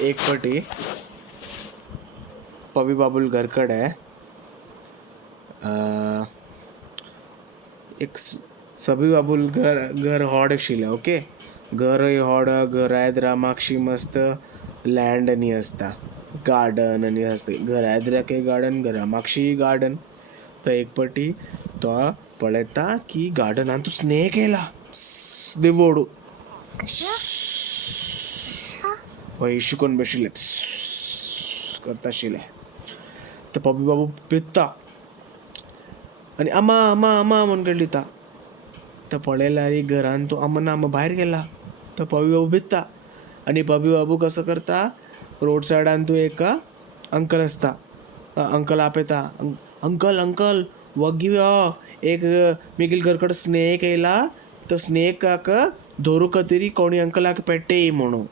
एक फावटी पबी बाबूल घर कडेन एक सभी बाबूल घर व्हड आशिल्लें. ओके, घरय व्हड, घरा रामाक्षी मस्त लँड न्ही आसता, गार्डन आनी आसता. घरा येद्राकय गार्डन, घरा मागशी गार्डन. तर एक फावटी तो पळयता की गार्डनान तूं स्नेक येयला देवोडू हयशी कोन्न बशिल्ले करता आशिल्ले. तर पबी बाबू भित्ता आनी अम्मा अम्मा अम्मा म्हूण कळटा. तर पळयल्यार घरान तूं अम्मा ना, अम्मा भायर गेला. तर पबी बाबू भित्ता आनी पबी बाबू कसो करता, रोड सायडान तूं एक अंकल आसता, अंकल आपयता. अंकल अंकल वगी यो, एक मिगील घर कडेन स्नेक येयला. तो स्नेकाक धरू खातीर कोणी अंकलाक पेट्टेय म्हणून.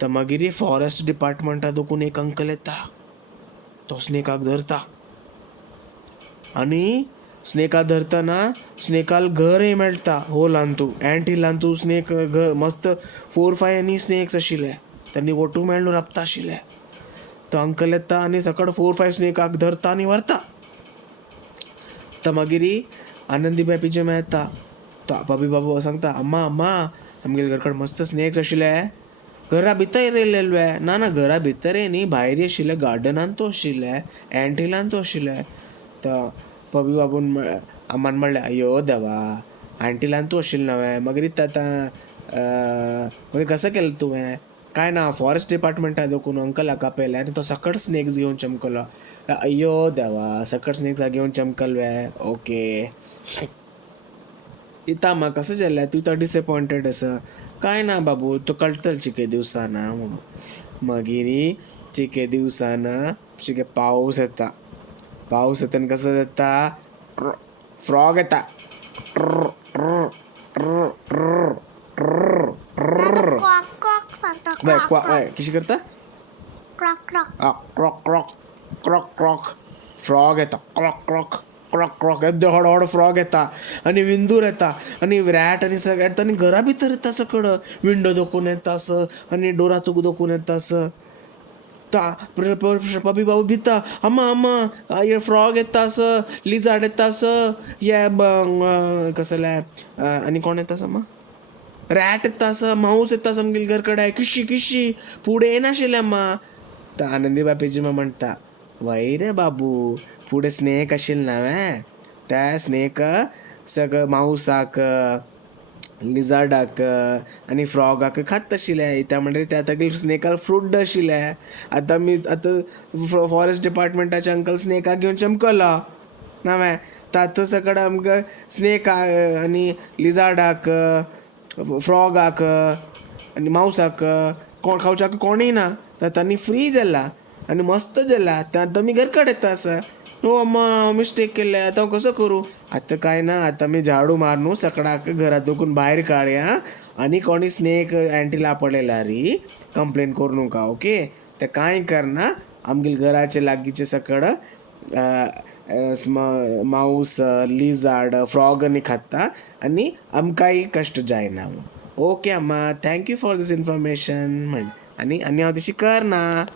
तर मागीर फॉरेस्ट डिपार्टमेंटा दोकून एक अंकल येता. तो स्नेकाक धरता आनी स्नेकाक धरतना स्नेकाल घरय मेळटा होलान तूं एंट हिलान तूं स्नेक घर मस्त 4-5 आनी स्नेक्स आशिल्ले. तांणी ओटू मेळून राबता आशिल्ले. तो अंकल येता आनी सकट 4-5 स्नेकाक धरता आनी व्हरता. तर मागीर आनंदीबाई पिजमा येता. तो पबी बाबू सांगता, अम्मा अम्मा आमगेले घर कडेन मस्त स्नेक्स आशिल्ले, घरा भितर येयल्ले. ना ना, घरा भितरय न्ही, भायर आशिल्ले, गार्डनान तूं आशिल्ले, एंट हिलान तूं आशिल्ले. तर पबी बाबून अम्मान म्हणलें, अयो देवा, एंट हिलान तूं आशिल्लें हांवें, मागीर आतां मागीर कसो केलें तुवें? काय ना, फॉरेस्ट डिपार्टमेंटा दोकून अंकलाक आपयलें आनी तो सकट स्नेक्स घेवन चमकलो. अय्यो देवा, सकट स्नेक्स घेवन चमकले. ओके, इता म्हाका कसो जालें, तूं तो डिसअपॉयंटेड आसा. काय ना बाबू, तो कळटलें चिके दिवसाना म्हणून. मागीर चिके दिवसाना चिके पावस येता. पावस येता आनी कसो जाता, फ्रॉग येता. किशी करता, क्रॉक क्रॉक क्रॉक क्रॉक. फ्रॉग येता, क्रॉक क्रॉक क्रॉक क्रॉक. येद्दो व्हड व्हड फ्रॉग येता आनी विंदूर येता आनी रॅट आनी सगळें येता आनी घरा भितर येता. सकड विंडो दोकून येता आनी डोरा तुक दोकून येता. पबी बाबू भिता, अम्मा अम्मा हे फ्रॉग येता, लिजार्ड येता, हे कसले आनी कोण येता अम्मा, रॅट येता, माऊस येता आमगेले घर कडेन. किशी किशी फुडें येनाशिल्लें अम्मा. तर आनंदीबाई पेजीमा म्हणटा, वय रे बाबू, फुडें स्नेक आशिल्लें हांवें, त्या स्नेक सगळं मावसाक, लिजार्डाक आनी फ्रॉगाक खात आशिल्ले. त्या म्हणल्यार त्या तागेले स्नेकाक फ्रूट आशिल्ले. आतां फॉरेस्ट डिपार्टमेंटाचे अंकल स्नेकाक घेवन चमकलो हांवें. तर आतां सकट आमकां स्नेक आनी लिजार्डाक, फ्रॉगाक आनी मावसाक कोण खावच्याक कोणूय ना. तर तांणी फ्री जाला आनी मस्त जाला. आतां आमी घर कडेन येता आसा. ओ अम्मा, हांव मिस्टेक केल्लें, आतां हांव कसो करूं? आतां काय ना, आतां आमी झाडू मार न्हू, सकाळाक घरा दोकून भायर काडया आनी कोणी स्नेक एंटिला पळयल्यार कंप्लेन करूं नका. ओके, तें कांय करना. आमगेले घराचे लागींचे सकड माऊस, लिजार्ड, फ्रॉग आनी खाता आनी आमकांय कश्ट जायना. ओके अम्मा, थँक्यू फॉर दीस इन्फॉर्मेशन म्हण. आनी हांव तशी करना.